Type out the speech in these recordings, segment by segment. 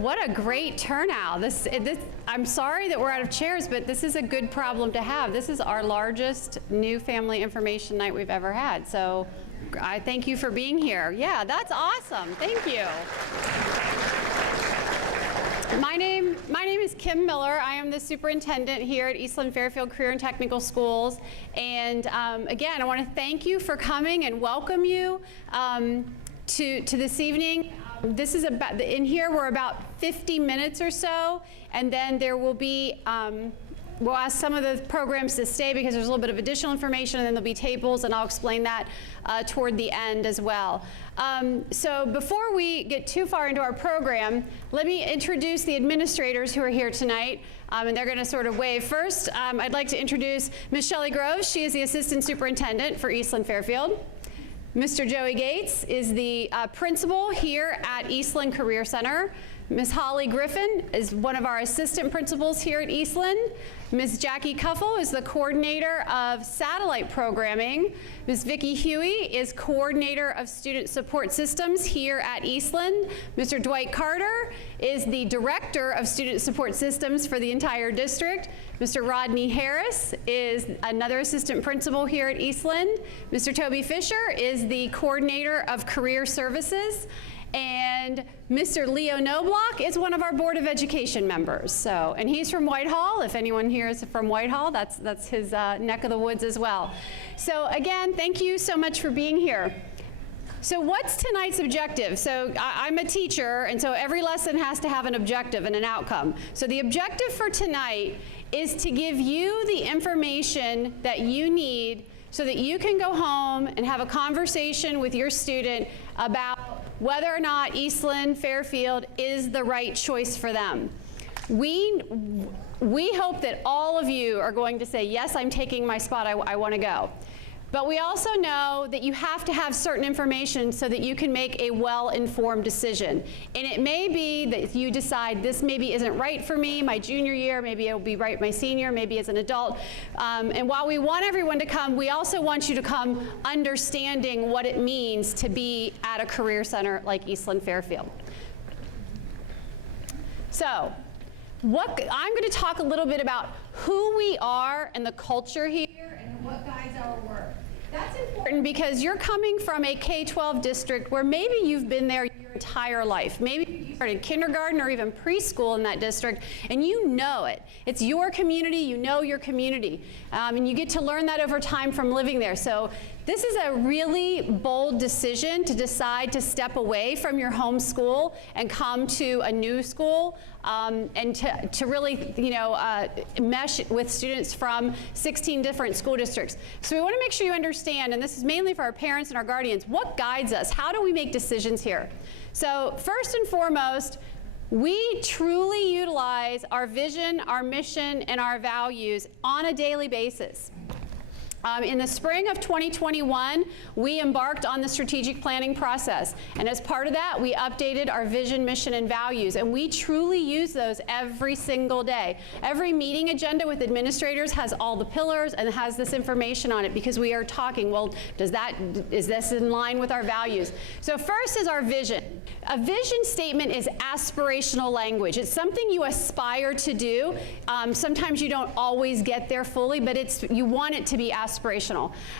What a great turnout. I'm sorry that we're out of chairs, but this is a good problem to have. This is our largest new family information night we've ever had. So I thank you for being here. Yeah, that's awesome. Thank you. My name is Kim Miller. I am the superintendent here at Eastland-Fairfield Career and Technical Schools. And again, I want to thank you for coming and welcome you to this evening. This is about, in here we're about 50 minutes or so, and then there will be, we'll ask some of the programs to stay because there's a little bit of additional information, and then there'll be tables, and I'll explain that toward the end as well. So before we get too far into our program, let me introduce the administrators who are here tonight, and they're going to sort of wave. First, I'd like to introduce Ms. Shelley Groves. She is the Assistant Superintendent for Eastland-Fairfield. Mr. Joey Gates is the principal here at Eastland Career Center. Ms. Holly Griffin is one of our assistant principals here at Eastland. Ms. Jackie Cuffle is the coordinator of satellite programming. Ms. Vicki Huey is coordinator of student support systems here at Eastland. Mr. Dwight Carter is the director of student support systems for the entire district. Mr. Rodney Harris is another assistant principal here at Eastland. Mr. Toby Fisher is the coordinator of career services. And Mr. Leo Knobloch is one of our Board of Education members. So, and he's from Whitehall. If anyone here is from Whitehall, that's his neck of the woods as well. So again, thank you so much for being here. So what's tonight's objective? So I'm a teacher, and so every lesson has to have an objective and an outcome. So the objective for tonight is to give you the information that you need so that you can go home and have a conversation with your student about whether or not Eastland-Fairfield is the right choice for them. We hope that all of you are going to say, yes, I'm taking my spot, I want to go. But we also know that you have to have certain information so that you can make a well-informed decision. And it may be that you decide this maybe isn't right for me my junior year, maybe it'll be right my senior, maybe as an adult. And while we want everyone to come, we also want you to come understanding what it means to be at a career center like Eastland-Fairfield. So, I'm going to talk a little bit about who we are and the culture here and what guides our work. That's important because you're coming from a K-12 district where maybe you've been there your entire life. Maybe you started kindergarten or even preschool in that district, and you know it. It's your community, you know your community. And you get to learn that over time from living there. So this is a really bold decision to decide to step away from your home school and come to a new school and to really, mesh with students from 16 different school districts. So we want to make sure you understand, and this is mainly for our parents and our guardians, what guides us? How do we make decisions here? So first and foremost, we truly utilize our vision, our mission, and our values on a daily basis. In the spring of 2021, we embarked on the strategic planning process. And as part of that, we updated our vision, mission, and values. And we truly use those every single day. Every meeting agenda with administrators has all the pillars and has this information on it because we are talking, well, is this in line with our values? So first is our vision. A vision statement is aspirational language. It's something you aspire to do. Sometimes you don't always get there fully, but you want it to be aspirational.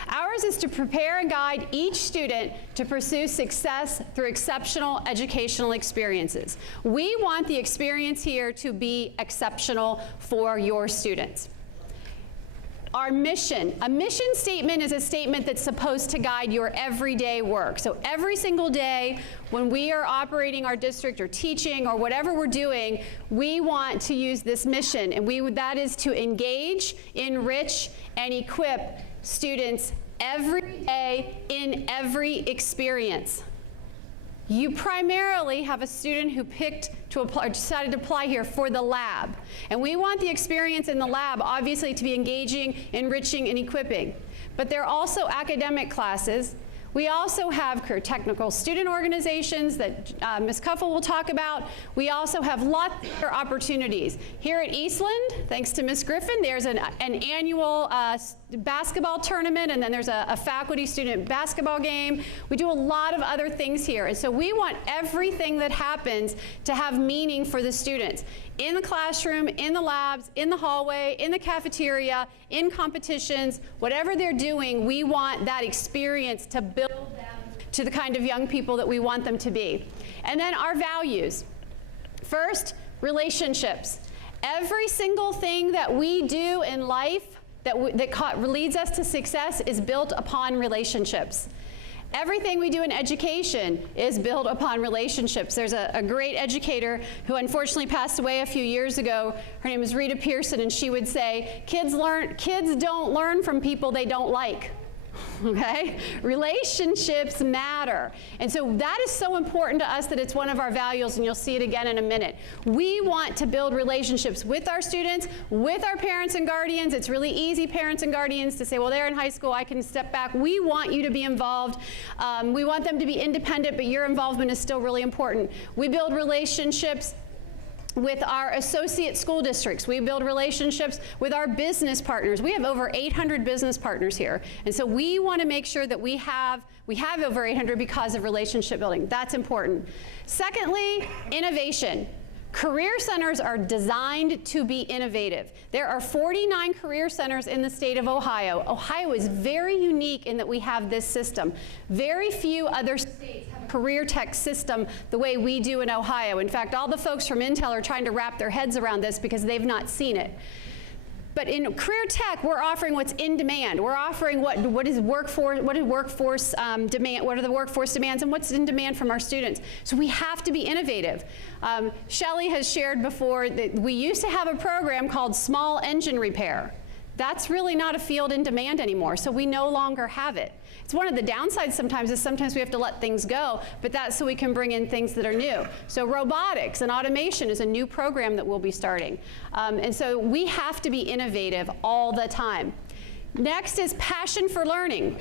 Ours is to prepare and guide each student to pursue success through exceptional educational experiences. We want the experience here to be exceptional for your students. Our mission. A mission statement is a statement that's supposed to guide your everyday work. So every single day when we are operating our district or teaching or whatever we're doing, we want to use this mission, and that is to engage, enrich, and equip students every day in every experience. You primarily have a student who decided to apply here for the lab. And we want the experience in the lab, obviously, to be engaging, enriching, and equipping. But there are also academic classes. We also have career technical student organizations that Ms. Cuffle will talk about. We also have lots of other opportunities. Here at Eastland, thanks to Ms. Griffin, there's an annual basketball tournament, and then there's a faculty-student basketball game. We do a lot of other things here, and so we want everything that happens to have meaning for the students. In the classroom, in the labs, in the hallway, in the cafeteria, in competitions, whatever they're doing, we want that experience to build them to the kind of young people that we want them to be. And then our values. First, relationships. Every single thing that we do in life that leads us to success is built upon relationships. Everything we do in education is built upon relationships. There's a great educator who unfortunately passed away a few years ago. Her name is Rita Pearson, and she would say, kids don't learn from people they don't like. Okay? Relationships matter. And so that is so important to us that it's one of our values, and you'll see it again in a minute. We want to build relationships with our students, with our parents and guardians. It's really easy, parents and guardians, to say, well, they're in high school, I can step back. We want you to be involved. We want them to be independent, but your involvement is still really important. We build relationships with our associate school districts. We build relationships with our business partners. We have over 800 business partners here. And so we want to make sure that we have over 800 because of relationship building. That's important. Secondly, innovation. Career centers are designed to be innovative. There are 49 career centers in the state of Ohio. Ohio is very unique in that we have this system. Very few other states have a career tech system the way we do in Ohio. In fact, all the folks from Intel are trying to wrap their heads around this because they've not seen it. But in career tech, we're offering what's in demand. We're offering what are the workforce demands, and what's in demand from our students. So we have to be innovative. Shelley has shared before that we used to have a program called small engine repair. That's really not a field in demand anymore, so we no longer have it. It's one of the downsides sometimes is sometimes we have to let things go, but that's so we can bring in things that are new. So robotics and automation is a new program that we'll be starting. And so we have to be innovative all the time. Next is passion for learning.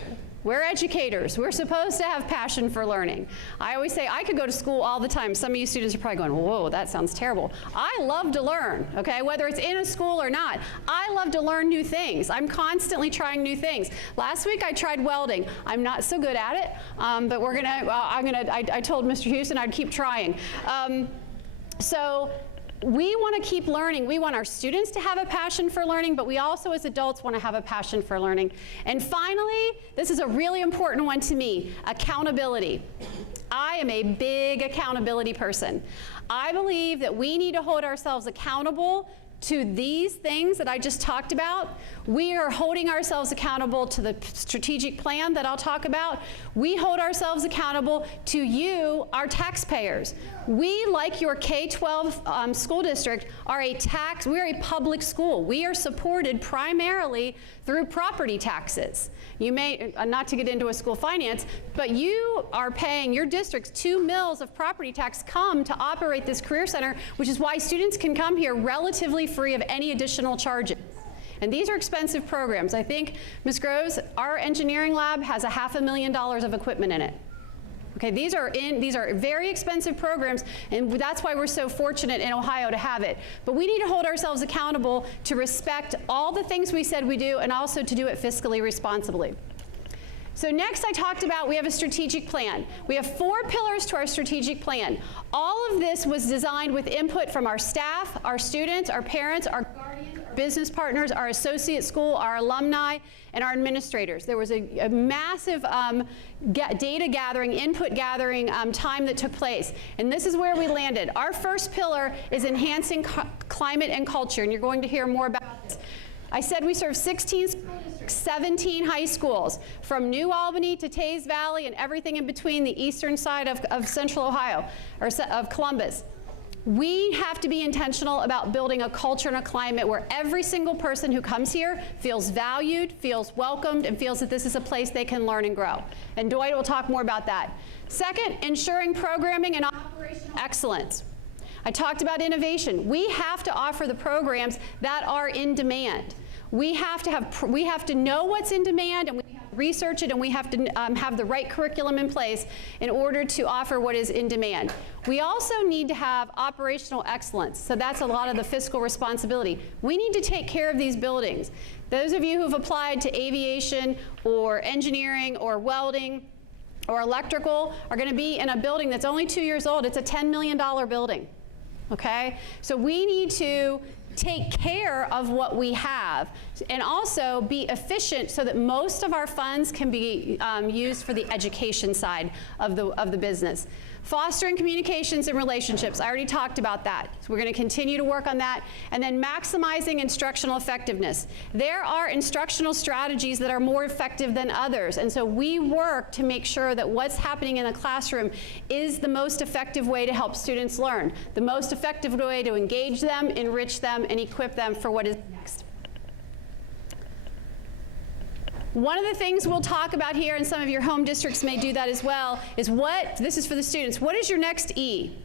We're educators. We're supposed to have passion for learning. I always say I could go to school all the time. Some of you students are probably going, whoa, that sounds terrible. I love to learn, okay, whether it's in a school or not. I love to learn new things. I'm constantly trying new things. Last week I tried welding. I'm not so good at it, but I told Mr. Houston I'd keep trying. So we want to keep learning. We want our students to have a passion for learning, but we also as adults want to have a passion for learning. And finally, this is a really important one to me, accountability. I am a big accountability person. I believe that we need to hold ourselves accountable to these things that I just talked about. We are holding ourselves accountable to the strategic plan that I'll talk about. We hold ourselves accountable to you, our taxpayers. We, like your K-12 school district, we're a public school. We are supported primarily through property taxes. You may, not to get into a school finance, but you are paying your district's 2 mills of property tax come to operate this career center, which is why students can come here relatively free of any additional charges. And these are expensive programs. I think, Ms. Groves, our engineering lab has $500,000 of equipment in it. Okay, these are very expensive programs, and that's why we're so fortunate in Ohio to have it. But we need to hold ourselves accountable to respect all the things we said we do and also to do it fiscally responsibly. So next I talked about we have a strategic plan. We have 4 pillars to our strategic plan. All of this was designed with input from our staff, our students, our parents, our guardians, our business partners, our associate school, our alumni, and our administrators. There was a massive data gathering, input gathering time that took place. And this is where we landed. Our first pillar is enhancing climate and culture, and you're going to hear more about this. I said we serve 16 school districts, 17 high schools, from New Albany to Taze Valley and everything in between the eastern side of central Ohio, or of Columbus. We have to be intentional about building a culture and a climate where every single person who comes here feels valued, feels welcomed, and feels that this is a place they can learn and grow. And Dwight will talk more about that. Second, ensuring programming and operational excellence. I talked about innovation. We have to offer the programs that are in demand. We have to know what's in demand, and we have to research it, and we have to have the right curriculum in place in order to offer what is in demand. We also need to have operational excellence, so that's a lot of the fiscal responsibility. We need to take care of these buildings. Those of you who have applied to aviation or engineering or welding or electrical are going to be in a building that's only 2 years old. It's a $10 million building, okay? So we need to take care of what we have and also be efficient so that most of our funds can be used for the education side of the business. Fostering communications and relationships, I already talked about that. So we're going to continue to work on that. And then maximizing instructional effectiveness. There are instructional strategies that are more effective than others, and so we work to make sure that what's happening in the classroom is the most effective way to help students learn, the most effective way to engage them, enrich them, and equip them for what is next. One of the things we'll talk about here, and some of your home districts may do that as well, is this is for the students, what is your next E?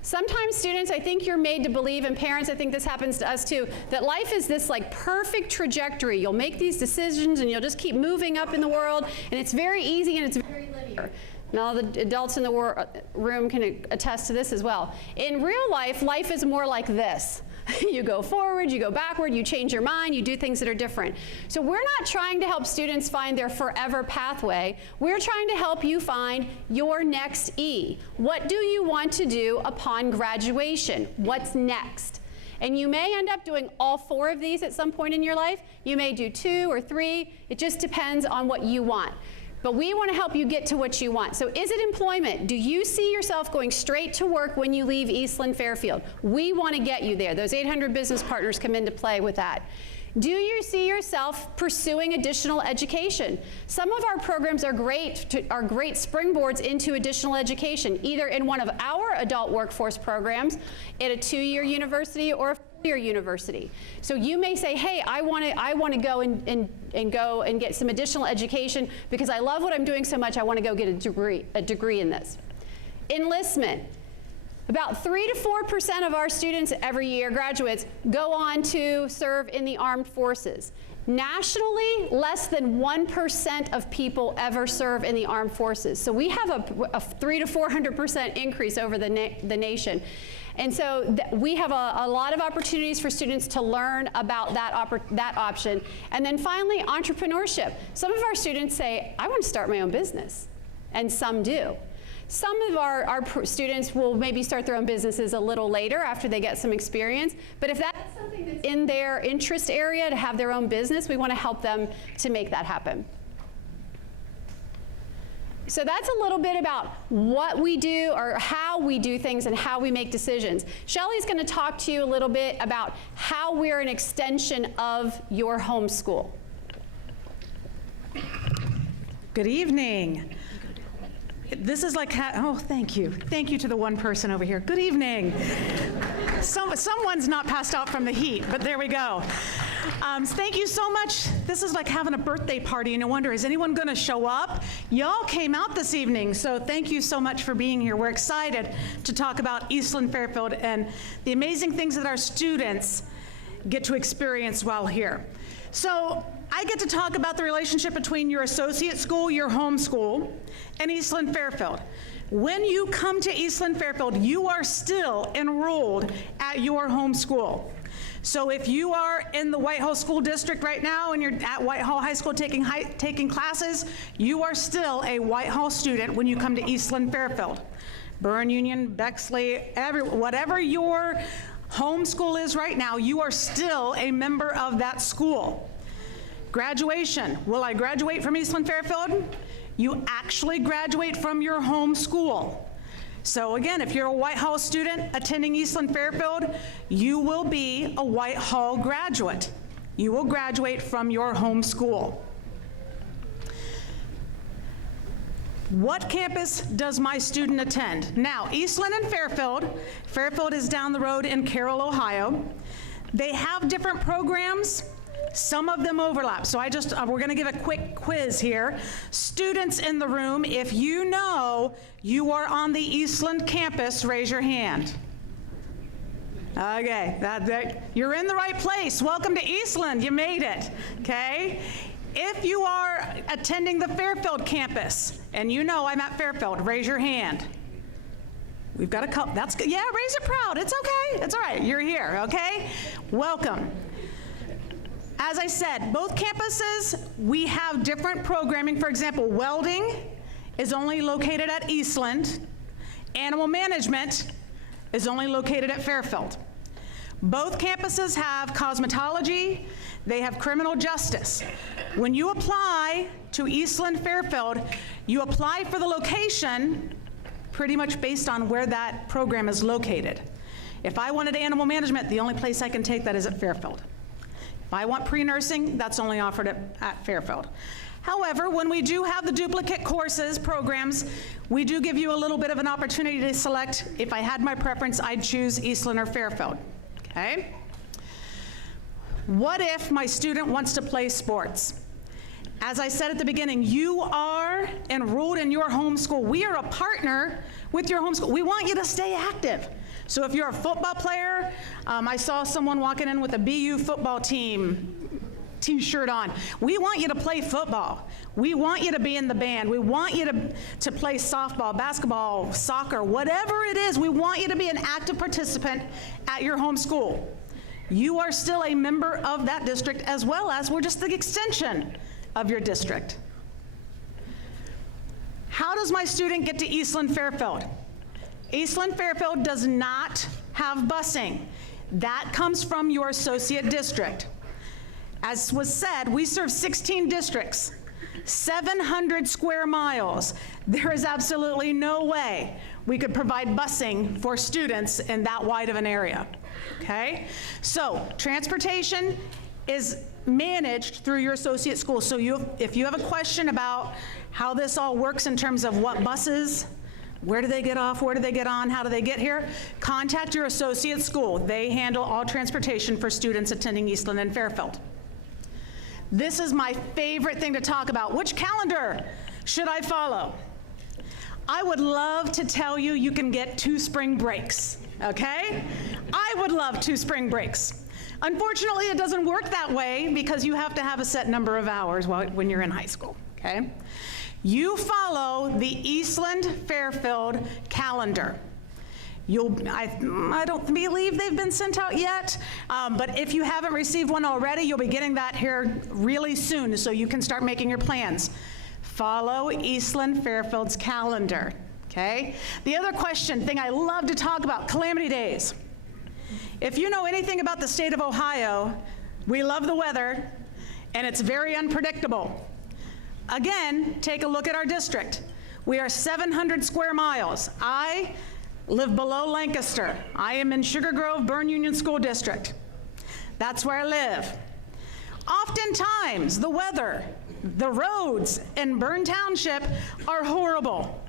Sometimes students, I think you're made to believe, and parents, I think this happens to us too, that life is this like perfect trajectory. You'll make these decisions and you'll just keep moving up in the world, and it's very easy and it's very linear. And all the adults in the room can attest to this as well. In real life, life is more like this. You go forward, you go backward, you change your mind, you do things that are different. So we're not trying to help students find their forever pathway. We're trying to help you find your next E. What do you want to do upon graduation? What's next? And you may end up doing all 4 of these at some point in your life. You may do 2 or 3. It just depends on what you want. But we want to help you get to what you want. So is it employment? Do you see yourself going straight to work when you leave Eastland-Fairfield? We want to get you there. Those 800 business partners come into play with that. Do you see yourself pursuing additional education? Some of our programs are great springboards into additional education, either in one of our adult workforce programs at a 2-year university or a 4-year university. So you may say, hey, I want to go and get some additional education because I love what I'm doing so much, I want to go get a degree in this. Enlistment. About 3 to 4% of our students every year, graduates, go on to serve in the armed forces. Nationally, less than 1% of people ever serve in the armed forces. So we have a 300 to 400% increase over the nation. And so we have a lot of opportunities for students to learn about that option. And then finally, entrepreneurship. Some of our students say, I want to start my own business, and some do. Some of our students will maybe start their own businesses a little later after they get some experience, but if that's something that's in their interest area to have their own business, we want to help them to make that happen. So that's a little bit about what we do or how we do things and how we make decisions. Shelley's going to talk to you a little bit about how we're an extension of your home school. Good evening. This is like, oh, thank you. Thank you to the one person over here. Good evening. Someone's not passed out from the heat, but there we go. Thank you so much. This is like having a birthday party, and I wonder, is anyone going to show up? Y'all came out this evening, so thank you so much for being here. We're excited to talk about Eastland-Fairfield and the amazing things that our students get to experience while here. So I get to talk about the relationship between your associate school, your home school, and Eastland-Fairfield. When you come to Eastland-Fairfield, you are still enrolled at your home school. So if you are in the Whitehall School District right now and you're at Whitehall High School taking classes, you are still a Whitehall student when you come to Eastland-Fairfield. Burn Union, Bexley, whatever your home school is right now, you are still a member of that school. Graduation. Will I graduate from Eastland-Fairfield? You actually graduate from your home school. So again, if you're a Whitehall student attending Eastland-Fairfield, you will be a Whitehall graduate. You will graduate from your home school. What campus does my student attend? Now, Eastland and Fairfield. Fairfield is down the road in Carroll, Ohio. They have different programs. Some of them overlap. So we're going to give a quick quiz here. Students in the room, if you know you are on the Eastland campus, raise your hand. Okay, you're in the right place. Welcome to Eastland. You made it. Okay. If you are attending the Fairfield campus, and you know I'm at Fairfield, raise your hand. We've got a couple, that's good. Yeah, raise it proud, it's okay, it's all right, you're here, okay? Welcome. As I said, both campuses, we have different programming. For example, welding is only located at Eastland. Animal management is only located at Fairfield. Both campuses have cosmetology, they have criminal justice. When you apply to Eastland-Fairfield, you apply for the location pretty much based on where that program is located. If I wanted animal management, the only place I can take that is at Fairfield. If I want pre-nursing, that's only offered at Fairfield. However, when we do have the duplicate courses, programs, we do give you a little bit of an opportunity to select. If I had my preference, I'd choose Eastland or Fairfield, okay? What if my student wants to play sports? As I said at the beginning, you are enrolled in your homeschool. We are a partner with your homeschool. We want you to stay active. So if you're a football player, I saw someone walking in with a BU football team t-shirt on. We want you to play football. We want you to be in the band. We want you to play softball, basketball, soccer, whatever it is. We want you to be an active participant at your homeschool. You are still a member of that district, as well as we're just the extension of your district. How does my student get to Eastland-Fairfield? Eastland-Fairfield does not have busing. That comes from your associate district. As was said, we serve 16 districts, 700 square miles. There is absolutely no way we could provide busing for students in that wide of an area, okay? So transportation is managed through your associate school. So if you have a question about how this all works in terms of what buses, where do they get off, where do they get on, how do they get here, contact your associate school. They handle all transportation for students attending Eastland and Fairfield. This is my favorite thing to talk about. Which calendar should I follow? I would love to tell you you can get 2 spring breaks, okay? I would love 2 spring breaks. Unfortunately, it doesn't work that way because you have to have a set number of hours when you're in high school, okay? You follow the Eastland-Fairfield calendar. I don't believe they've been sent out yet, but if you haven't received one already, you'll be getting that here really soon so you can start making your plans. Follow Eastland-Fairfield's calendar, okay? The other thing I love to talk about, calamity days. If you know anything about the state of Ohio, we love the weather, and it's very unpredictable. Again, take a look at our district. We are 700 square miles. I live below Lancaster. I am in Sugar Grove, Byrne Union School District. That's where I live. Oftentimes, the weather, the roads in Byrne Township are horrible.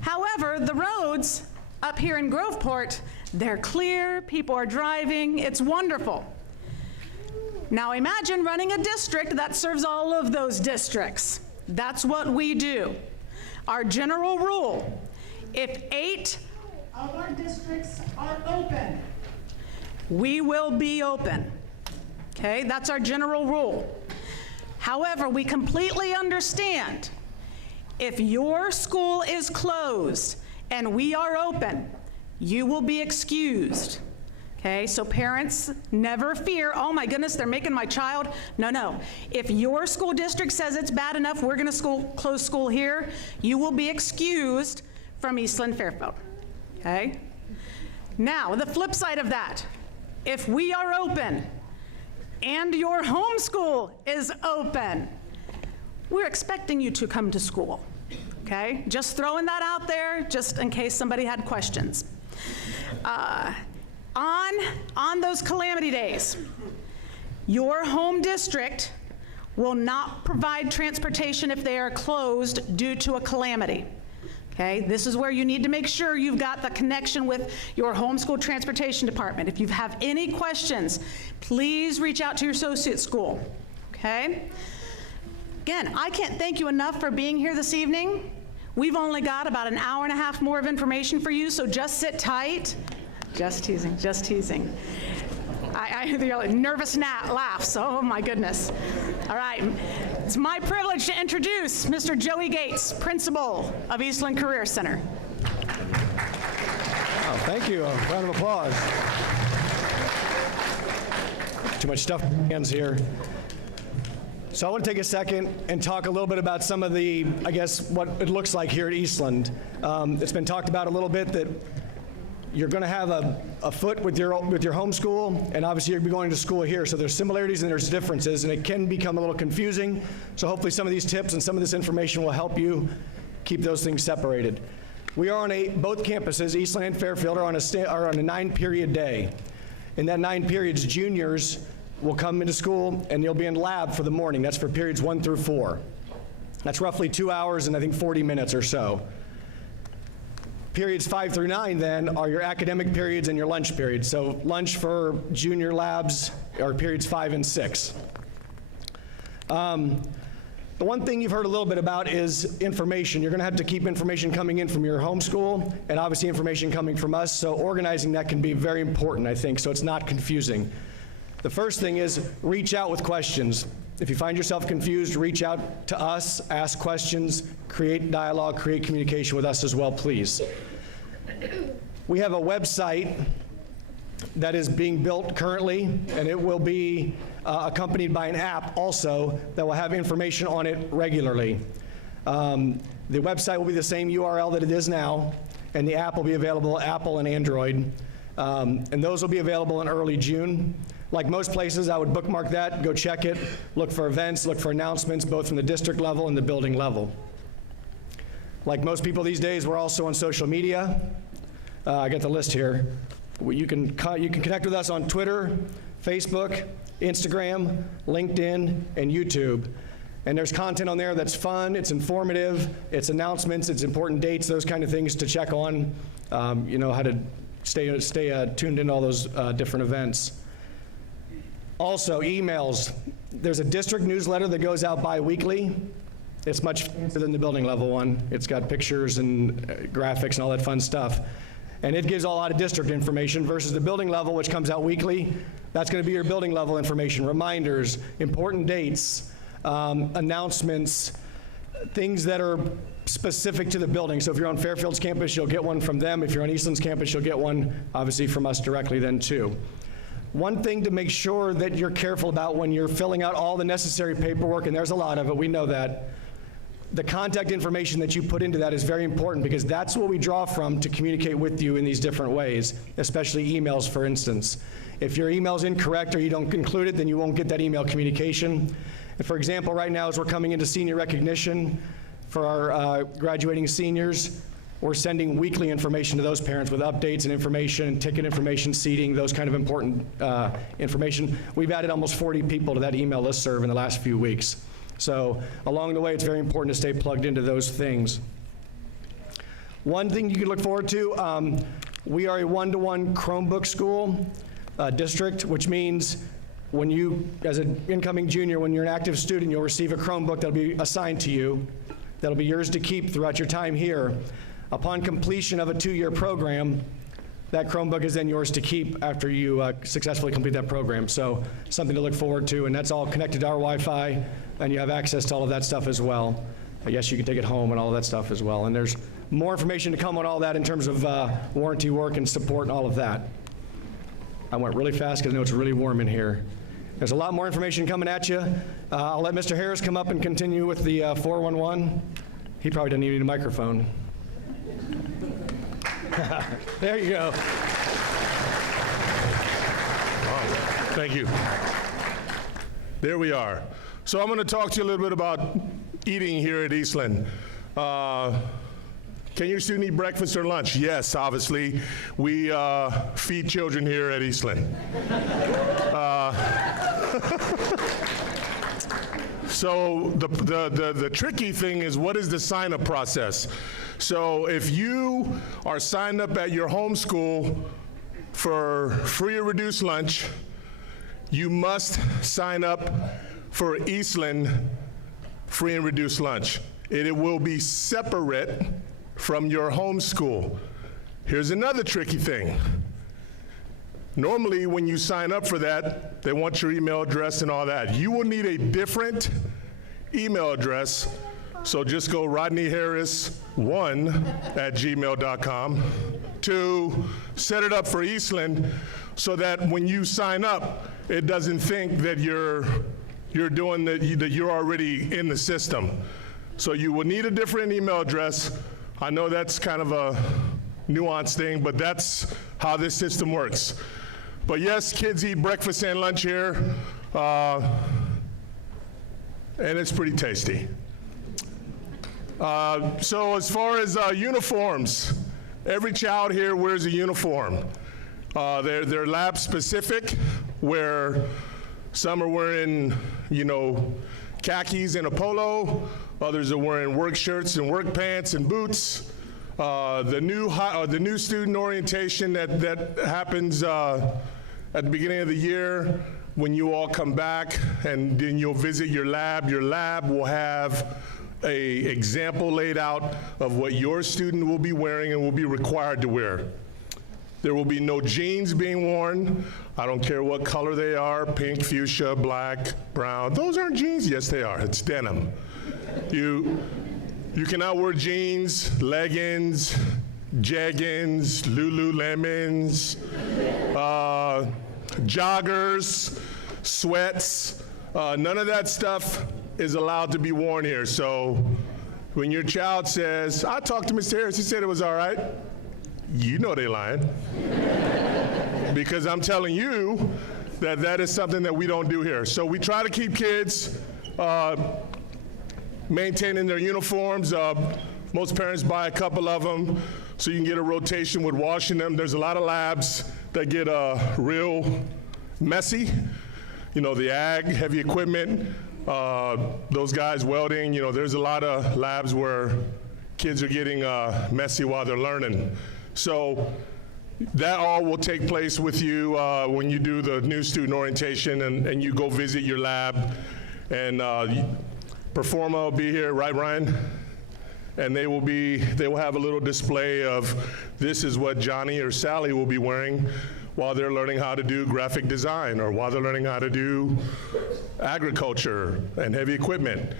However, the roads up here in Groveport, they're clear, people are driving, it's wonderful. Now imagine running a district that serves all of those districts. That's what we do. Our general rule, if 8 of our districts are open, we will be open. Okay, that's our general rule. However, we completely understand if your school is closed and we are open, you will be excused. Okay, so parents, never fear, oh my goodness, they're making my child. No. If your school district says it's bad enough, we're gonna close school here, you will be excused from Eastland-Fairfield, okay? Now, the flip side of that, if we are open and your homeschool is open, we're expecting you to come to school, okay? Just throwing that out there, just in case somebody had questions. On those calamity days, your home district will not provide transportation if they are closed due to a calamity. Okay, this is where you need to make sure you've got the connection with your homeschool transportation department. If you have any questions, please reach out to your associate school. Okay? Again, I can't thank you enough for being here this evening. We've only got about an hour and a half more of information for you, so just sit tight. Just teasing, just teasing. the nervous laughs. Oh my goodness. All right, it's my privilege to introduce Mr. Joey Gates, principal of Eastland Career Center. Oh, thank you. A round of applause. Too much stuff in my hands here. So I want to take a second and talk a little bit about some of the, I guess, what it looks like here at Eastland. It's been talked about a little bit that you're going to have a foot with your home school, and obviously you're going to school here. So there's similarities and there's differences, and it can become a little confusing. So hopefully some of these tips and some of this information will help you keep those things separated. We are on both campuses, Eastland and Fairfield, are on a 9-period day. In that 9 periods, juniors will come into school and you'll be in lab for the morning. That's for periods 1 through 4. That's roughly 2 hours and I think 40 minutes or so. Periods 5 through 9 then are your academic periods and your lunch periods. So lunch for junior labs are periods 5 and 6. The one thing you've heard a little bit about is information. You're going to have to keep information coming in from your home school and obviously information coming from us. So organizing that can be very important, I think, so it's not confusing. The first thing is reach out with questions. If you find yourself confused, reach out to us, ask questions, create dialogue, create communication with us as well, please. We have a website that is being built currently, and it will be accompanied by an app also that will have information on it regularly. The website will be the same URL that it is now, and the app will be available Apple and Android, and those will be available in early June. Like most places, I would bookmark that, go check it, look for events, look for announcements, both from the district level and the building level. Like most people these days, we're also on social media. I got the list here. You can connect with us on Twitter, Facebook, Instagram, LinkedIn, and YouTube. And there's content on there that's fun, it's informative, it's announcements, it's important dates, those kind of things to check on, you know, how to stay tuned in all those different events. Also, emails. There's a district newsletter that goes out bi-weekly. It's much faster than the building level one. It's got pictures and graphics and all that fun stuff. And it gives a lot of district information versus the building level, which comes out weekly. That's going to be your building level information, reminders, important dates, announcements, things that are specific to the building. So if you're on Fairfield's campus, you'll get one from them. If you're on Eastland's campus, you'll get one, obviously, from us directly then, too. One thing to make sure that you're careful about when you're filling out all the necessary paperwork, and there's a lot of it, we know that, the contact information that you put into that is very important because that's what we draw from to communicate with you in these different ways, especially emails, for instance. If your email's incorrect or you don't include it, then you won't get that email communication. And for example, right now as we're coming into senior recognition for our graduating seniors, we're sending weekly information to those parents with updates and information, ticket information, seating, those kind of important information. We've added almost 40 people to that email listserv in the last few weeks. So along the way, it's very important to stay plugged into those things. One thing you can look forward to, we are a one-to-one Chromebook school district, which means when you, as an incoming junior, when you're an active student, you'll receive a Chromebook that'll be assigned to you, that'll be yours to keep throughout your time here. Upon completion of a 2-year program, that Chromebook is then yours to keep after you successfully complete that program. So something to look forward to, and that's all connected to our Wi-Fi, and you have access to all of that stuff as well. Yes, you can take it home and all of that stuff as well. And there's more information to come on all that in terms of warranty work and support and all of that. I went really fast because I know it's really warm in here. There's a lot more information coming at you. I'll let Mr. Harris come up and continue with the 411. He probably doesn't even need a microphone. There you go. Thank you. There we are. So I'm going to talk to you a little bit about eating here at Eastland. Can your student eat breakfast or lunch? Yes, obviously. We feed children here at Eastland. So the tricky thing is, what is the sign-up process? So if you are signed up at your home school for free or reduced lunch, you must sign up for Eastland free and reduced lunch. It will be separate from your home school. Here's another tricky thing. Normally, when you sign up for that, they want your email address and all that. You will need a different email address, so just go rodneyharris1@gmail.com to set it up for Eastland, so that when you sign up, it doesn't think that you're doing that you're already in the system. So you will need a different email address. I know that's kind of a nuanced thing, but that's how this system works. But yes, kids eat breakfast and lunch here, and it's pretty tasty. So as far as uniforms, every child here wears a uniform. They're lab specific, where some are wearing, khakis and a polo, others are wearing work shirts and work pants and boots. The new student orientation that happens at the beginning of the year, when you all come back and then you'll visit your lab will have an example laid out of what your student will be wearing and will be required to wear. There will be no jeans being worn. I don't care what color they are, pink, fuchsia, black, brown. Those aren't jeans. Yes, they are. It's denim. You cannot wear jeans, leggings, jeggings, Lululemons, joggers, sweats. None of that stuff is allowed to be worn here. So when your child says, I talked to Mr. Harris, he said it was all right, you know they're lying. Because I'm telling you that is something that we don't do here. So we try to keep kids maintaining their uniforms. Most parents buy a couple of them so you can get a rotation with washing them. There's a lot of labs that get real messy. The ag, heavy equipment, those guys welding, there's a lot of labs where kids are getting messy while they're learning. So that all will take place with you when you do the new student orientation and you go visit your lab. And Performa will be here, right, Ryan? And they will have a little display of this is what Johnny or Sally will be wearing while they're learning how to do graphic design or while they're learning how to do agriculture and heavy equipment.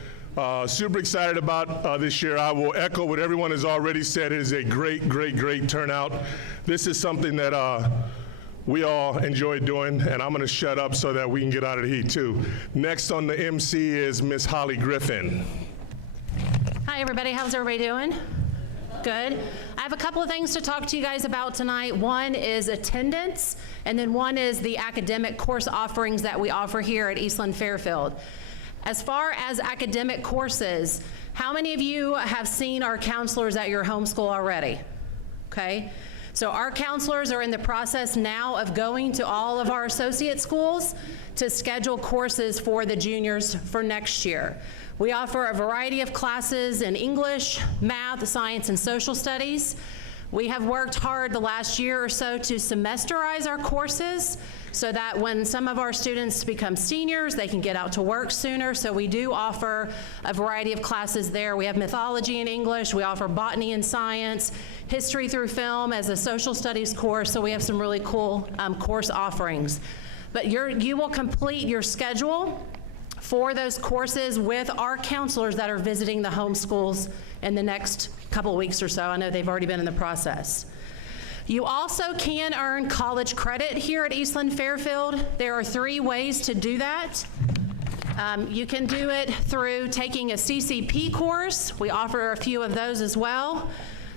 Super excited about this year. I will echo what everyone has already said. It is a great, great, great turnout. This is something that we all enjoy doing, and I'm going to shut up so that we can get out of the heat too. Next on the MC is Miss Holly Griffin. Hi everybody, how's everybody doing? Good. I have a couple of things to talk to you guys about tonight. One is attendance, and then one is the academic course offerings that we offer here at Eastland-Fairfield. As far as academic courses, how many of you have seen our counselors at your homeschool already? Okay. So our counselors are in the process now of going to all of our associate schools to schedule courses for the juniors for next year. We offer a variety of classes in English, math, science, and social studies. We have worked hard the last year or so to semesterize our courses so that when some of our students become seniors, they can get out to work sooner. So we do offer a variety of classes there. We have mythology in English, we offer botany and science, history through film as a social studies course, so we have some really cool course offerings. But you will complete your schedule for those courses with our counselors that are visiting the homeschools in the next couple of weeks or so. I know they've already been in the process. You also can earn college credit here at Eastland-Fairfield. There are 3 ways to do that. You can do it through taking a CCP course. We offer a few of those as well.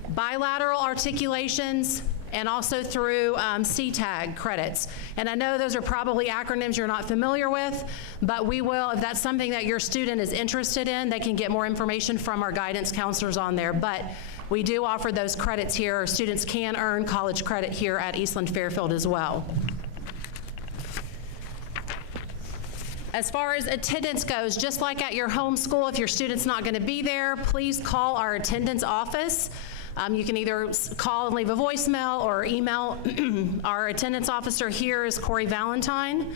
Bilateral articulations, and also through CTAG credits. And I know those are probably acronyms you're not familiar with, but we will, if that's something that your student is interested in, they can get more information from our guidance counselors on there. But we do offer those credits here. Students can earn college credit here at Eastland-Fairfield as well. As far as attendance goes, just like at your home school, if your student's not going to be there, please call our attendance office. You can either call and leave a voicemail or email. Our attendance officer here is Corey Valentine.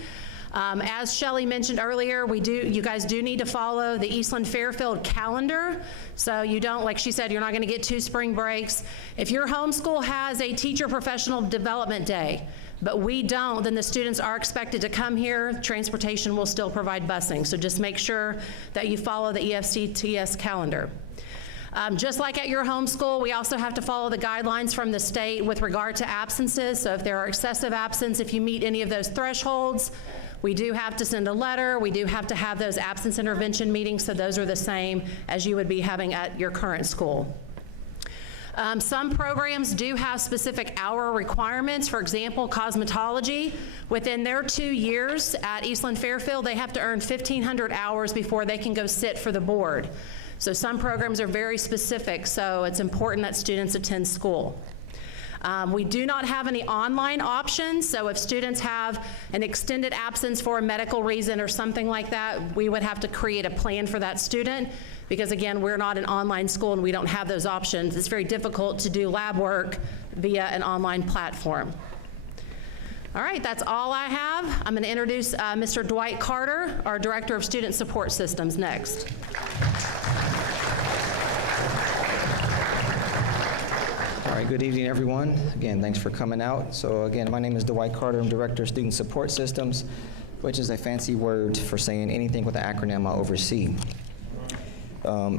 As Shelley mentioned earlier, you guys do need to follow the Eastland-Fairfield calendar. So you don't, like she said, you're not going to get 2 spring breaks. If your homeschool has a teacher professional development day, but we don't, then the students are expected to come here. Transportation will still provide busing. So just make sure that you follow the EFCTS calendar. Just like at your home school, we also have to follow the guidelines from the state with regard to absences. So if there are excessive absence, if you meet any of those thresholds, we do have to send a letter. We do have to have those absence intervention meetings, so those are the same as you would be having at your current school. Some programs do have specific hour requirements. For example, cosmetology, within their 2 years at Eastland-Fairfield, they have to earn 1,500 hours before they can go sit for the board. So some programs are very specific, so it's important that students attend school. We do not have any online options, so if students have an extended absence for a medical reason or something like that, we would have to create a plan for that student, because again, we're not an online school and we don't have those options. It's very difficult to do lab work via an online platform. All right, that's all I have. I'm going to introduce Mr. Dwight Carter, our Director of Student Support Systems, next. All right, good evening, everyone. Again, thanks for coming out. So again, my name is Dwight Carter. I'm Director of Student Support Systems, which is a fancy word for saying anything with the acronym I oversee,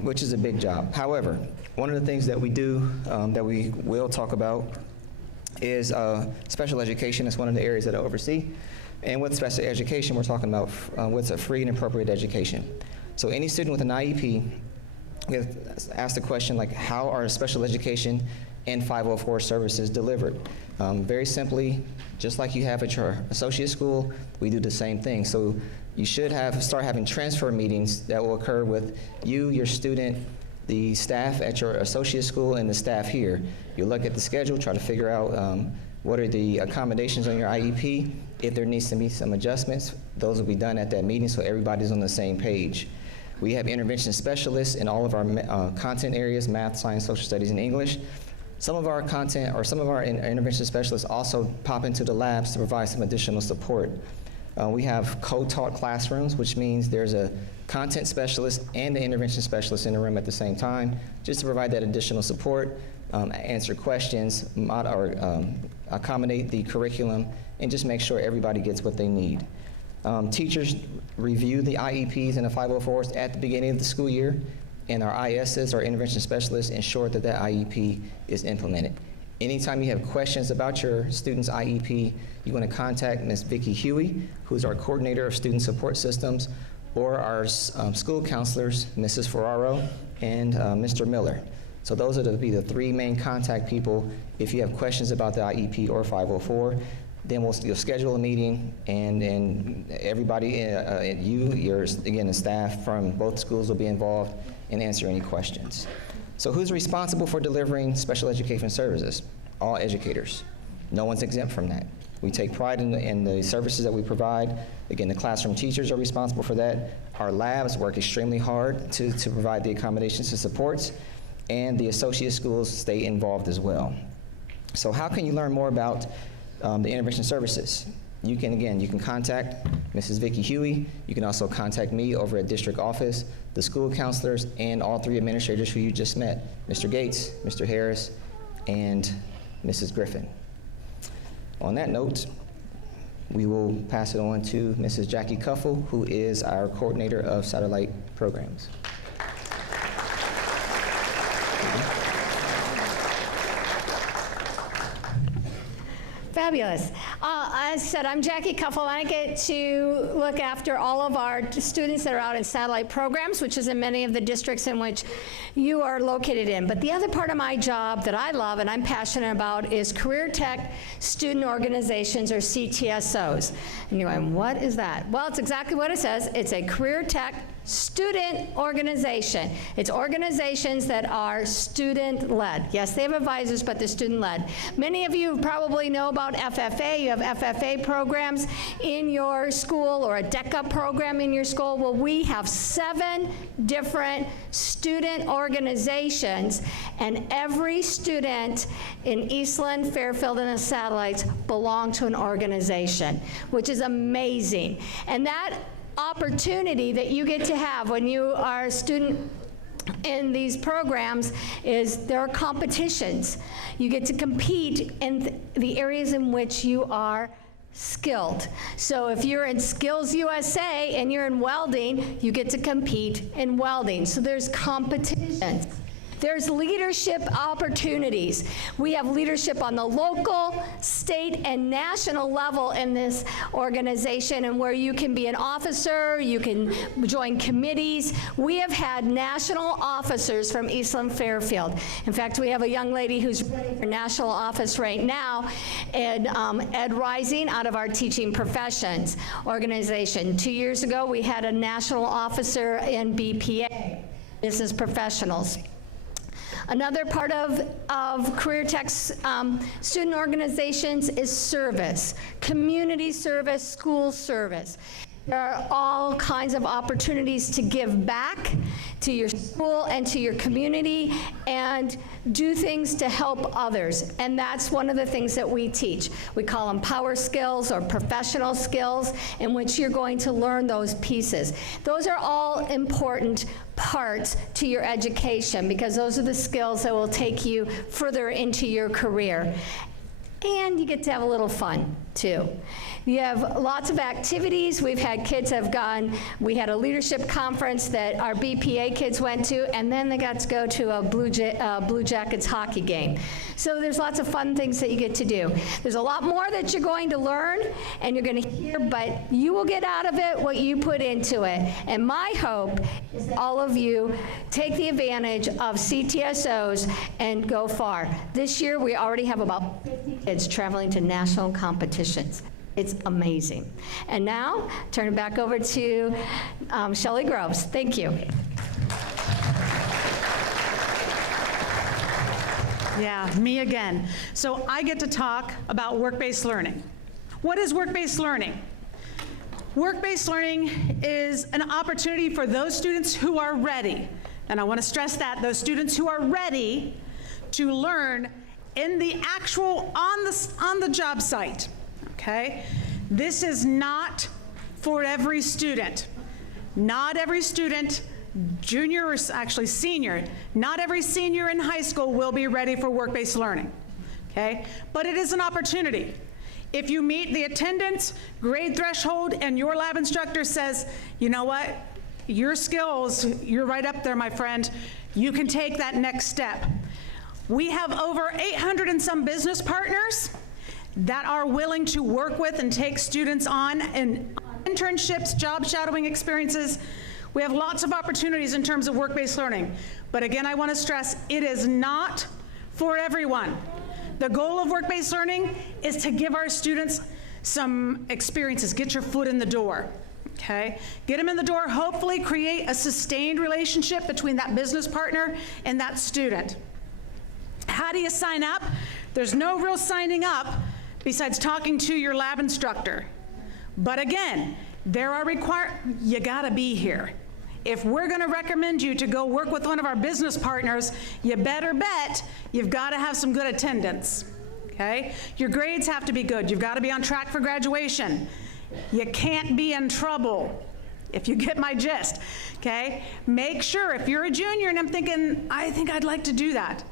which is a big job. However, one of the things that we do, that we will talk about, is special education. It's one of the areas that I oversee. And with special education, we're talking about what's a free and appropriate education. So any student with an IEP, we have asked the question, like, how are special education and 504 services delivered? Very simply, just like you have at your associate school, we do the same thing. So you should start having transfer meetings that will occur with you, your student, the staff at your associate school, and the staff here. You look at the schedule, try to figure out what are the accommodations on your IEP. If there needs to be some adjustments, those will be done at that meeting so everybody's on the same page. We have intervention specialists in all of our content areas: math, science, social studies, and English. Some of our content, or some of our intervention specialists also pop into the labs to provide some additional support. We have co-taught classrooms, which means there's a content specialist and an intervention specialist in the room at the same time, just to provide that additional support, answer questions, accommodate the curriculum, and just make sure everybody gets what they need. Teachers review the IEPs and the 504s at the beginning of the school year, and our ISs, our intervention specialists, ensure that that IEP is implemented. Anytime you have questions about your student's IEP, you want to contact Ms. Vicki Huey, who's our coordinator of student support systems, or our school counselors, Mrs. Ferraro and Mr. Miller. So those are be the three main contact people if you have questions about the IEP or 504. Then you'll schedule a meeting, and everybody, again, the staff from both schools will be involved and answer any questions. So who's responsible for delivering special education services? All educators. No one's exempt from that. We take pride in the services that we provide. Again, the classroom teachers are responsible for that. Our labs work extremely hard to provide the accommodations and supports, and the associate schools stay involved as well. So how can you learn more about the intervention services? You can contact Mrs. Vicki Huey. You can also contact me over at district office, the school counselors, and all three administrators who you just met, Mr. Gates, Mr. Harris, and Mrs. Griffin. On that note, we will pass it on to Mrs. Jackie Cuffle, who is our coordinator of satellite programs. Fabulous. As I said, I'm Jackie Cuffle, and I get to look after all of our students that are out in satellite programs, which is in many of the districts in which you are located in. But the other part of my job that I love and I'm passionate about is Career Tech Student Organizations, or CTSOs. And you're going, what is that? Well, it's exactly what it says. It's a Career Tech student organization. It's organizations that are student-led. Yes, they have advisors, but they're student-led. Many of you probably know about FFA. You have FFA programs in your school, or a DECA program in your school. Well, we have 7 different student organizations, and every student in Eastland, Fairfield, and the satellites belong to an organization, which is amazing. And that opportunity that you get to have when you are a student in these programs is there are competitions. You get to compete in the areas in which you are skilled. So if you're in Skills USA and you're in welding, you get to compete in welding. So there's competitions. There's leadership opportunities. We have leadership on the local, state, and national level in this organization, and where you can be an officer, you can join committees. We have had national officers from Eastland-Fairfield. In fact, we have a young lady who's running for national office right now, and Ed Rising out of our Teaching Professions organization. 2 years ago, we had a national officer in BPA, Business Professionals. Another part of Career Tech's student organizations is service, community service, school service. There are all kinds of opportunities to give back to your school and to your community and do things to help others. And that's one of the things that we teach. We call them power skills or professional skills, in which you're going to learn those pieces. Those are all important parts to your education, because those are the skills that will take you further into your career. And you get to have a little fun, too. You have lots of activities. We've had kids have gone, we had a leadership conference that our BPA kids went to, and then they got to go to a Blue Jackets hockey game. So there's lots of fun things that you get to do. There's a lot more that you're going to learn and you're going to hear, but you will get out of it what you put into it. And my hope is that all of you take the advantage of CTSOs and go far. This year, we already have about 50 kids traveling to national competitions. It's amazing. And now, turn it back over to Shelley Groves. Thank you. Yeah, me again. So I get to talk about work-based learning. What is work-based learning? Work-based learning is an opportunity for those students who are ready, and I want to stress that, those students who are ready to learn in the actual, on the job site, okay? This is not for every student. Not every student, junior or actually senior, not every senior in high school will be ready for work-based learning, okay? But it is an opportunity. If you meet the attendance grade threshold and your lab instructor says, you know what, your skills, you're right up there, my friend, you can take that next step. We have over 800 and some business partners that are willing to work with and take students on in internships, job shadowing experiences. We have lots of opportunities in terms of work-based learning. But again, I want to stress, it is not for everyone. The goal of work-based learning is to give our students some experiences, get your foot in the door, okay? Get them in the door, hopefully create a sustained relationship between that business partner and that student. How do you sign up? There's no real signing up besides talking to your lab instructor. But again, there are you gotta be here. If we're gonna recommend you to go work with one of our business partners, you better bet you've gotta have some good attendance, okay? Your grades have to be good. You've gotta be on track for graduation. You can't be in trouble, if you get my gist, okay? Make sure, if you're a junior and I'm thinking, I think I'd like to do that,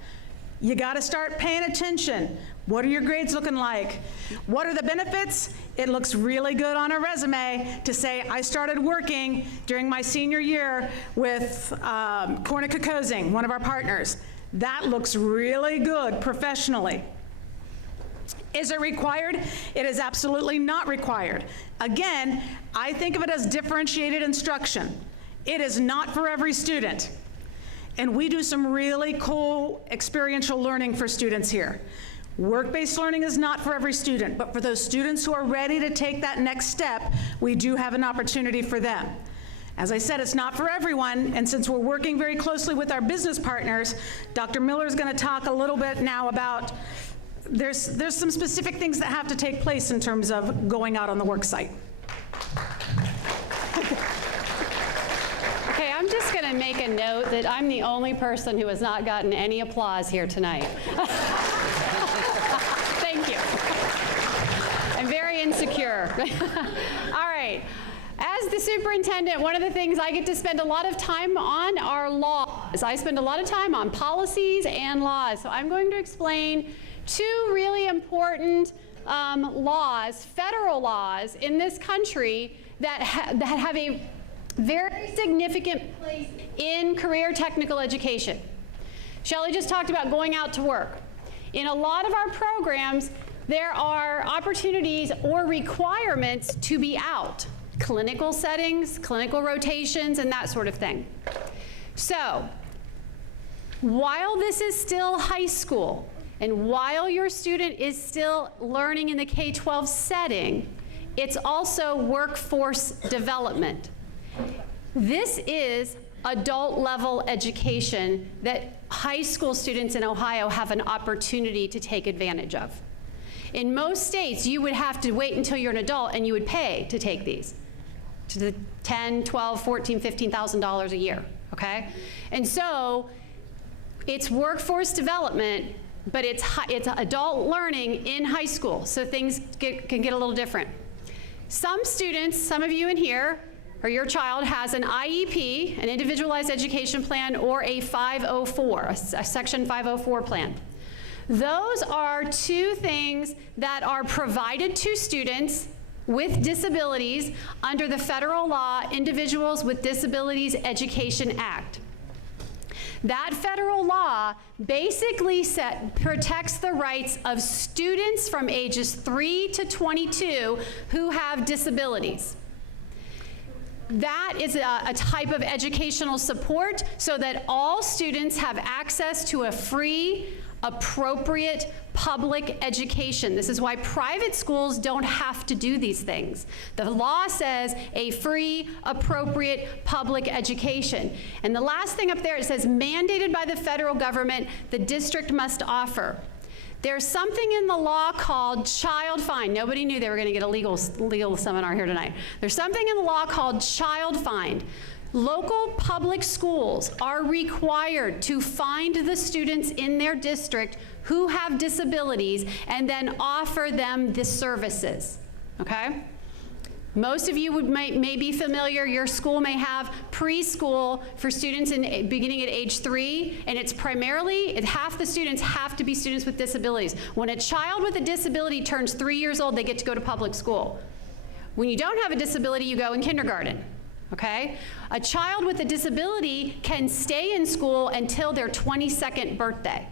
you gotta start paying attention. What are your grades looking like? What are the benefits? It looks really good on a resume to say, I started working during my senior year with Cornicocosing, one of our partners. That looks really good professionally. Is it required? It is absolutely not required. Again, I think of it as differentiated instruction. It is not for every student. And we do some really cool experiential learning for students here. Work-based learning is not for every student, but for those students who are ready to take that next step, we do have an opportunity for them. As I said, it's not for everyone, and since we're working very closely with our business partners, Dr. Miller is going to talk a little bit now about there's some specific things that have to take place in terms of going out on the work site. Okay, I'm just going to make a note that I'm the only person who has not gotten any applause here tonight. Thank you. I'm very insecure. All right. As the superintendent, one of the things I get to spend a lot of time on are laws. laws. I spend a lot of time on policies and laws, so I'm going to explain two really important laws, federal laws in this country that have a very significant place in career technical education. Shelley just talked about going out to work. In a lot of our programs, there are opportunities or requirements to be out. Clinical settings, clinical rotations, and that sort of thing. So, while this is still high school, and while your student is still learning in the K-12 setting, it's also workforce development. This is adult level education that high school students in Ohio have an opportunity to take advantage of. In most states, you would have to wait until you're an adult and you would pay to take these, to the $10, $12, $14, $15,000 a year, okay? And so it's workforce development, but it's adult learning in high school, so things can get a little different. Some students, some of you in here, or your child has an IEP, an individualized education plan, or a 504, a section 504 plan. Those are two things that are provided to students with disabilities under the federal law, Individuals with Disabilities Education Act. That federal law basically protects the rights of students from ages 3 to 22 who have disabilities. That is a type of educational support so that all students have access to a free, appropriate public education. This is why private schools don't have to do these things. The law says a free, appropriate public education. And the last thing up there, it says mandated by the federal government, the district must offer. There's something in the law called child find. Nobody knew they were going to get a legal seminar here tonight. There's something in the law called child find. Local public schools are required to find the students in their district who have disabilities and then offer them the services, okay? Most of you may be familiar, your school may have preschool for students beginning at age 3, and it's primarily, half the students have to be students with disabilities. When a child with a disability turns 3 years old, they get to go to public school. When you don't have a disability, you go in kindergarten, okay? A child with a disability can stay in school until their 22nd birthday.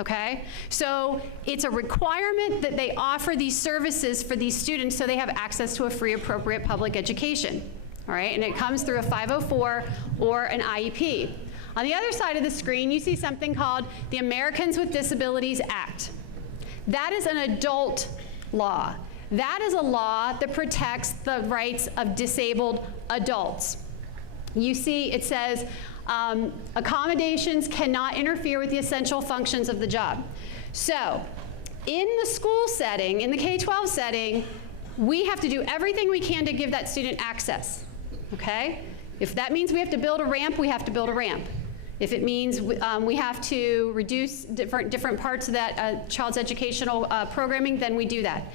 Okay? So it's a requirement that they offer these services for these students so they have access to a free, appropriate public education. All right? And it comes through a 504 or an IEP. On the other side of the screen, you see something called the Americans with Disabilities Act. That is an adult law. That is a law that protects the rights of disabled adults. You see, it says, accommodations cannot interfere with the essential functions of the job. So, in the school setting, in the K-12 setting, we have to do everything we can to give that student access, okay? If that means we have to build a ramp, we have to build a ramp. If it means we have to reduce different parts of that child's educational programming, then we do that.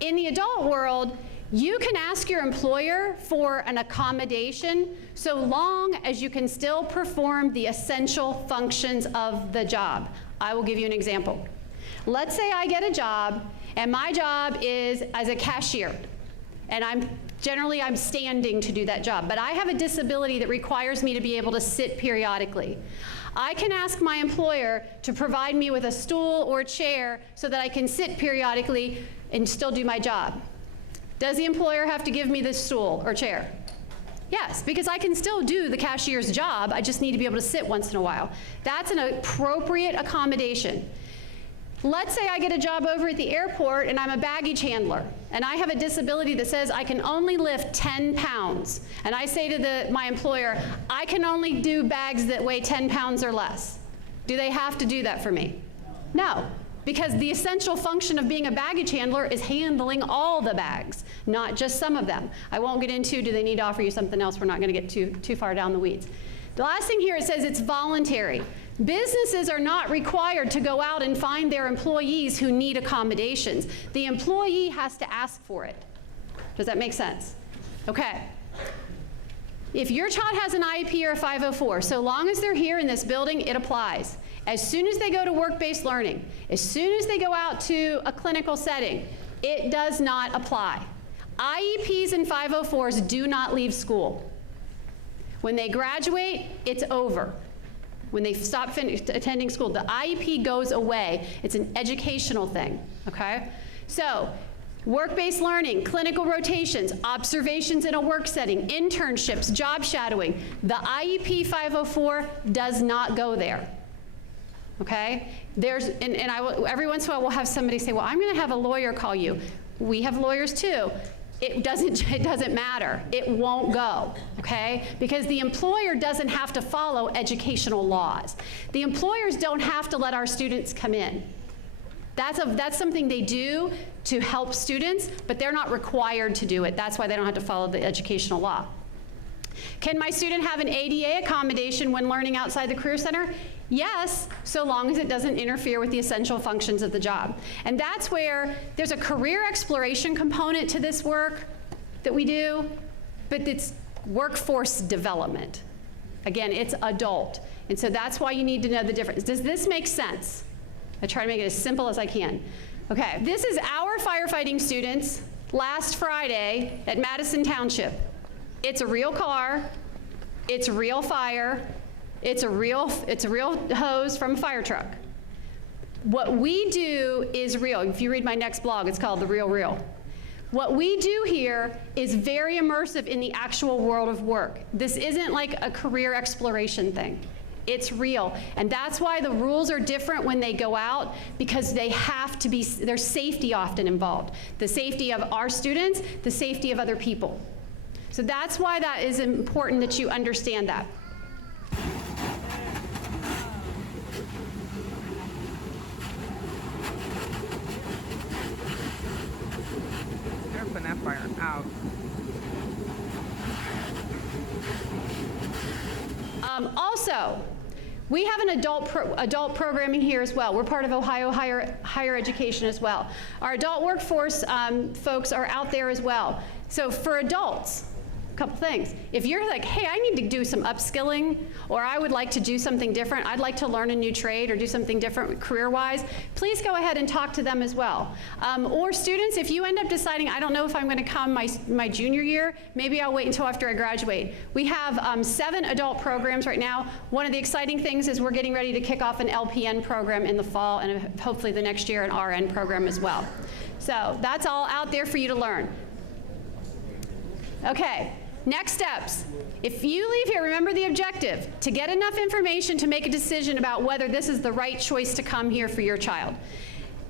In the adult world, you can ask your employer for an accommodation so long as you can still perform the essential functions of the job. I will give you an example. Let's say I get a job, and my job is as a cashier, and I'm standing to do that job, but I have a disability that requires me to be able to sit periodically. I can ask my employer to provide me with a stool or a chair so that I can sit periodically and still do my job. Does the employer have to give me this stool or chair? Yes, because I can still do the cashier's job, I just need to be able to sit once in a while. That's an appropriate accommodation. Let's say I get a job over at the airport and I'm a baggage handler, and I have a disability that says I can only lift 10 pounds. And I say to my employer, I can only do bags that weigh 10 pounds or less. Do they have to do that for me? No. Because the essential function of being a baggage handler is handling all the bags, not just some of them. I won't get into, do they need to offer you something else? We're not going to get too far down the weeds. The last thing here, it says it's voluntary. Businesses are not required to go out and find their employees who need accommodations. The employee has to ask for it. Does that make sense? Okay. If your child has an IEP or a 504, so long as they're here in this building, it applies. As soon as they go to work-based learning, as soon as they go out to a clinical setting, it does not apply. IEPs and 504s do not leave school. When they graduate, it's over. When they stop attending school, the IEP goes away. It's an educational thing, okay? So, work-based learning, clinical rotations, observations in a work setting, internships, job shadowing. The IEP 504 does not go there. Okay? Every once in a while we'll have somebody say, well, I'm going to have a lawyer call you. We have lawyers too. It doesn't matter. It won't go, okay? Because the employer doesn't have to follow educational laws. The employers don't have to let our students come in. That's something they do to help students, but they're not required to do it. That's why they don't have to follow the educational law. Can my student have an ADA accommodation when learning outside the Career Center? Yes, so long as it doesn't interfere with the essential functions of the job. And that's where there's a career exploration component to this work that we do, but it's workforce development. Again, it's adult. And so that's why you need to know the difference. Does this make sense? I try to make it as simple as I can. Okay, this is our firefighting students last Friday at Madison Township. It's a real car, it's real fire, it's a real hose from a fire truck. What we do is real. If you read my next blog, it's called The Real Real. What we do here is very immersive in the actual world of work. This isn't like a career exploration thing. It's real. And that's why the rules are different when they go out, because they have to be, there's safety often involved. The safety of our students, the safety of other people. So that's why that is important that you understand that. They're putting that fire out. Also, we have an adult programming here as well. We're part of Ohio Higher Education as well. Our adult workforce folks are out there as well. So for adults, a couple things. If you're like, hey, I need to do some upskilling, or I would like to do something different, I'd like to learn a new trade or do something different career-wise, please go ahead and talk to them as well. Or students, if you end up deciding, I don't know if I'm going to come my junior year, maybe I'll wait until after I graduate. We have 7 adult programs right now. One of the exciting things is we're getting ready to kick off an LPN program in the fall, and hopefully the next year an RN program as well. So that's all out there for you to learn. Okay. Next steps. If you leave here, remember the objective, to get enough information to make a decision about whether this is the right choice to come here for your child.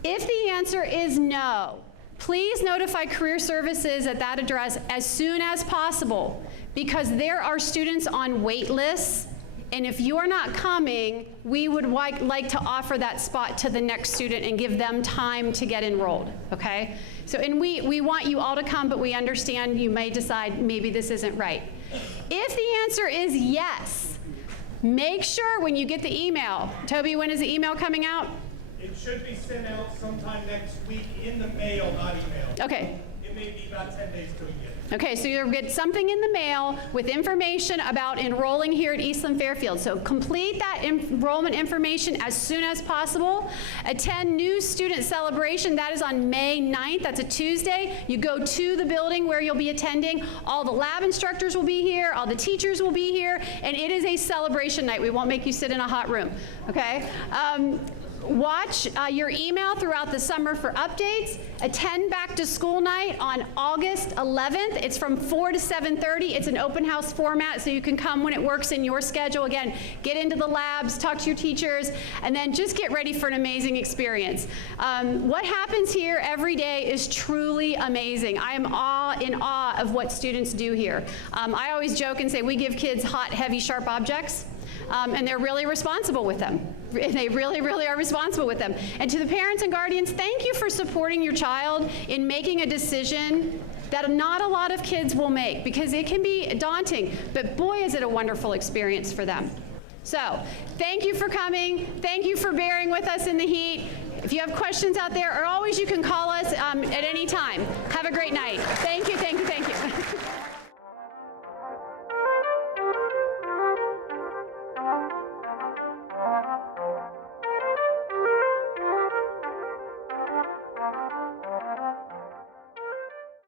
If the answer is no, please notify Career Services at that address as soon as possible, because there are students on wait lists, and if you're not coming, we would like to offer that spot to the next student and give them time to get enrolled, okay? So, and we want you all to come, but we understand you may decide maybe this isn't right. If the answer is yes, make sure when you get the email, Toby, when is the email coming out? It should be sent out sometime next week in the mail, not email. Okay. It may be about 10 days to a year. Okay, so you'll get something in the mail with information about enrolling here at Eastland-Fairfield. So complete that enrollment information as soon as possible. Attend New Student Celebration. That is on May 9th. That's a Tuesday. You go to the building where you'll be attending. All the lab instructors will be here. All the teachers will be here. And it is a celebration night. We won't make you sit in a hot room, okay? Watch your email throughout the summer for updates. Attend back to school night on August 11th. It's from 4 to 7:30. It's an open house format, so you can come when it works in your schedule. Again, get into the labs, talk to your teachers, and then just get ready for an amazing experience. What happens here every day is truly amazing. I am in awe of what students do here. I always joke and say we give kids hot, heavy, sharp objects. And they're really responsible with them. They really, really are responsible with them. And to the parents and guardians, thank you for supporting your child in making a decision that not a lot of kids will make, because it can be daunting, but boy, is it a wonderful experience for them. So, thank you for coming. Thank you for bearing with us in the heat. If you have questions out there, or always you can call us at any time.